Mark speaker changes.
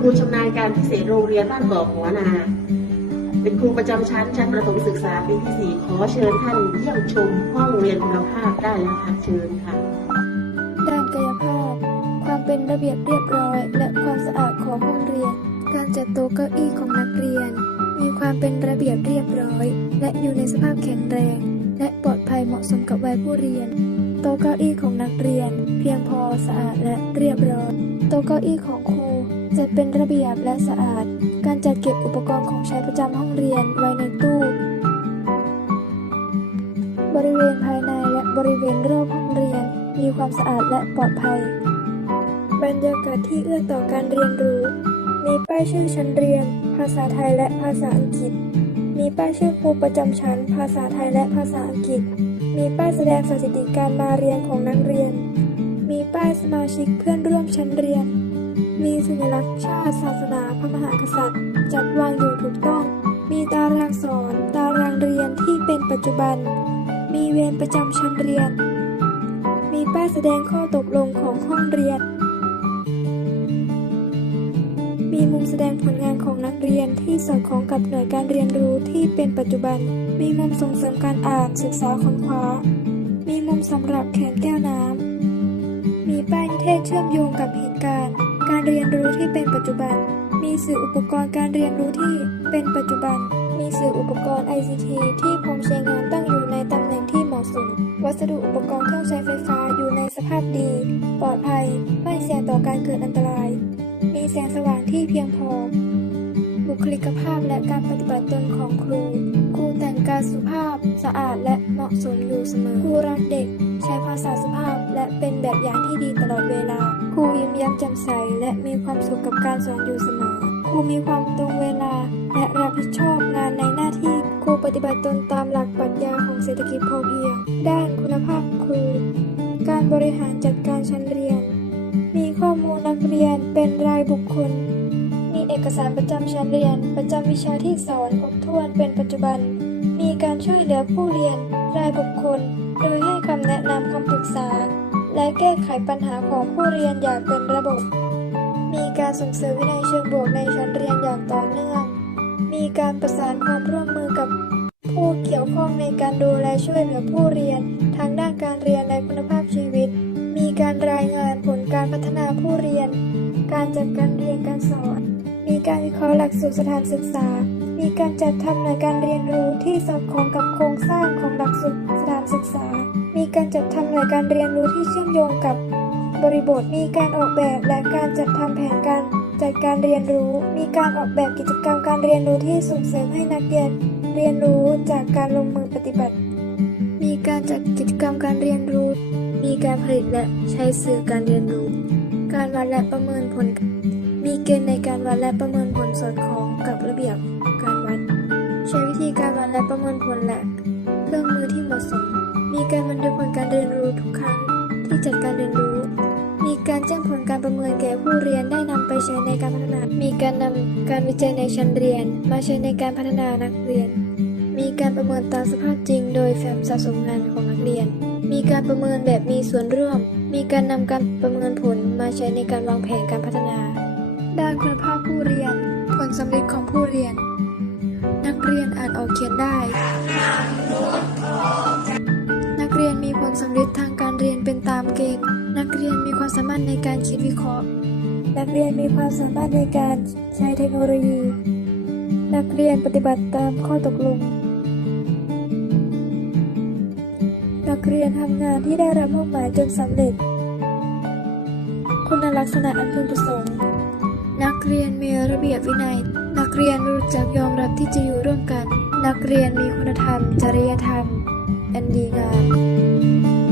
Speaker 1: ครูชำนาญการพิเศษโรงเรียนบ้านกอหัวนา เป็นครูประจำชั้นชั้นประถมศึกษาปีที่สี่ขอเชิญท่านเยี่ยมชมห้องเรียนคุณภาพได้แล้วค่ะเชิญค่ะ
Speaker 2: ด้านกายภาพ ความเป็นระเบียบเรียบร้อย และความสะอาดของห้องเรียน การจัดโต๊ะเก้าอี้ของนักเรียน มีความเป็นระเบียบเรียบร้อย และอยู่ในสภาพแข็งแรง และปลอดภัยเหมาะสมกับวัยผู้เรียน โต๊ะเก้าอี้ของนักเรียน เพียงพอสะอาดและเรียบร้อย ต๊ะเก้าอี้ของครูจัดเป็นระเบียบและสะอาด การจัดเก็บอุปกรณ์ของใช้ประจำห้องเรียนไว้ในตู้ บริเวณภายในและบริเวณรอบห้องเรียน มีความสะอาดและปลอดภัย บรรยากาศที่เอื้อต่อการเรียนรู้ มีป้ายชื่อชั้นเรียน ภาษาไทยและภาษาอังกฤษ มีป้ายชื่อครูประจำชั้น ภาษาไทยและภาษาอังกฤษ มีป้ายแสดงสถิติการมาเรียนของนักเรียน มีป้ายสมาชิกเพื่อนร่วมชั้นเรียน มีสัญลักษณ์ชาติศาสนาพระมหากษัตริย์ จัดวางอยู่ถูกต้อง มีตารางสอนตารางเรียนที่เป็นปัจจุบัน มีเวรประจำชั้นเรียน มีป้ายแสดงข้อตกลงของห้องเรียน มีมุมแสดงผลงานของนักเรียนที่สอดคล้องกับหน่วยการเรียนรู้ที่เป็นปัจจุบัน มีมุมส่งเสริมการอ่านศึกษาค้นคว้า มีมุมสำหรับแขนแก้วน้ำ เทศเชื่อมโยงกับเหตุการณ์ การเรียนรู้ที่เป็นปัจจุบัน มีสื่ออุปกรณ์การเรียนรู้ที่เป็นปัจจุบัน มีสื่ออุปกรณ์ ICT ที่พร้อมใช้งานตั้งอยู่ในตำแหน่งที่เหมาะสม วัสดุอุปกรณ์เครื่องใช้ไฟฟ้าอยู่ในสภาพดี ปลอดภัย ไม่เสี่ยงต่อการเกิดอันตราย มีแสงสว่างที่เพียงพอ บุคลิกภาพและการปฏิบัติตนของครู รูแต่งกายสุภาพ สะอาดและเหมาะสมอยู่เสมอ ครูรักเด็ก ใช้ภาษาสุภาพ และเป็นแบบอย่างที่ดีตลอดเวลา ครูยิ้มแย้มแจ่มใส และมีความสุขกับการสอนอยู่เสมอ ครูมีความตรงเวลา และรับผิดชอบงานในหน้าที่ ครูปฏิบัติตนตามหลักปรัชญาของเศรษฐกิจพอเพียง ด้านคุณภาพครู การบริหารจัดการชั้นเรียน มีข้อมูลนักเรียนเป็นรายบุคคล เอกสารประจำชั้นเรียน ประจำวิชาที่สอนครบถ้วนเป็นปัจจุบัน มีการช่วยเหลือผู้เรียน รายบุคคล โดยให้คำแนะนำคำปรึกษา และแก้ไขปัญหาของผู้เรียนอย่างเป็นระบบ มีการส่งเสริมวินัยเชิงบวกในชั้นเรียนอย่างต่อเนื่อง มีการประสานความร่วมมือกับผู้เกี่ยวข้องในการดูแลช่วยเหลือผู้เรียนทางด้านการเรียนและคุณภาพชีวิต มีการรายงานผลการพัฒนาผู้เรียน การจัดการเรียนการสอน การวิเคราะห์หลักสูตรสถานศึกษา มีการจัดทำหน่วยการเรียนรู้ที่สอดคล้องกับโครงสร้างของหลักสูตรสถานศึกษา มีการจัดทำหน่วยการเรียนรู้ที่เชื่อมโยงกับบริบท มีการออกแบบและการจัดทำแผนการจัดการเรียนรู้ มีการออกแบบกิจกรรมการเรียนรู้ที่ส่งเสริมให้นักเรียนเรียนรู้จากการลงมือปฏิบัติ มีการจัดกิจกรรมการเรียนรู้ มีการผลิตและใช้สื่อการเรียนรู้ การวัดและประเมินผล มีเกณฑ์ในการวัดและประเมินผลสอดคล้องกับระเบียบการวัด ใช้วิธีการวัดและประเมินผลและเครื่องมือที่เหมาะสม มีการบันทึกผลการเรียนรู้ทุกครั้งที่จัดการเรียนรู้ มีการแจ้งผลการประเมินแก่ผู้เรียนได้นำไปใช้ในการพัฒนา มีการนำการวิจัยในชั้นเรียน มาใช้ในการพัฒนานักเรียน มีการประเมินตามสภาพจริง โดยแฟ้มสะสมงานของนักเรียน มีการประเมินแบบมีส่วนร่วม มีการนำการประเมินผลมาใช้ในการวางแผนการพัฒนา ด้านคุณภาพผู้เรียน ผลสำเร็จของผู้เรียน นักเรียนอ่านออกเขียนได้ นักเรียนมีผลสำเร็จทางการเรียนเป็นตามเกณฑ์ นักเรียนมีความสามารถในการคิดวิเคราะห์ นักเรียนมีความสามารถในการใช้เทคโนโลยี นักเรียนปฏิบัติตามข้อตกลง นักเรียนทำงานที่ได้รับมอบหมายจนสำเร็จ คุณลักษณะอันพึงประสงค์ นักเรียนมีระเบียบวินัย นักเรียนรู้จักยอมรับที่จะอยู่ร่วมกัน นักเรียนมีคุณธรรม จริยธรรม อันดีงาม